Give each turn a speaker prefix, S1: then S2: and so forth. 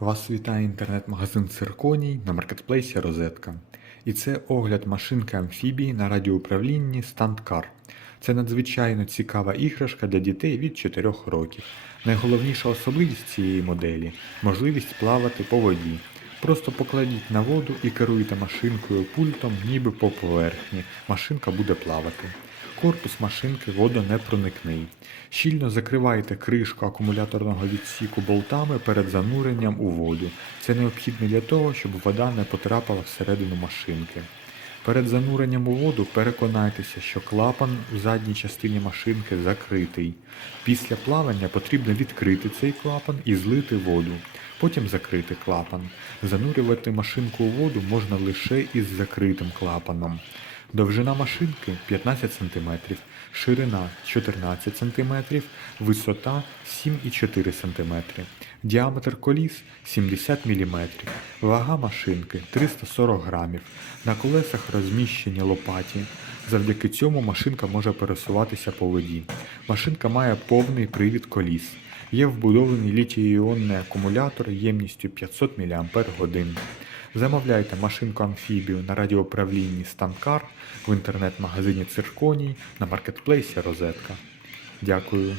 S1: Вас вітає інтернет-магазин Цирконій на маркетплейсі Розетка. І це огляд машинки амфібії на радіоуправлінні Станткар. Це надзвичайно цікава іграшка для дітей від 4 років. Найголовніша особливість цієї моделі можливість плавати по воді. Просто покладіть на воду і керуйте машинкою пультом, ніби по поверхні. Машинка буде плавати. Корпус машинки водонепроникний. Щільно закривайте кришку акумуляторного відсіку болтами перед зануренням у воду. Це необхідно для того, щоб вода не потрапила всередину машинки. Перед зануренням у воду переконайтеся, що клапан у задній частині машинки закритий. Після плавання потрібно відкрити цей клапан і злити воду. Потім закрити клапан. Занурювати машинку у воду можна лише із закритим клапаном. Довжина машинки 15 см, ширина 14 см, висота 7,4 см, діаметр коліс 70 мм, вага машинки 340 грамів. На колесах розміщені лопаті. Завдяки цьому машинка може пересуватися по воді. Машинка має повний привід коліс. Є вбудований літій-іонний акумулятор ємністю 500 мАч. Замовляйте машинку амфібію на радіоуправлінні Станкар в інтернет-магазині Цирконій на маркетплейсі Розетка. Дякую.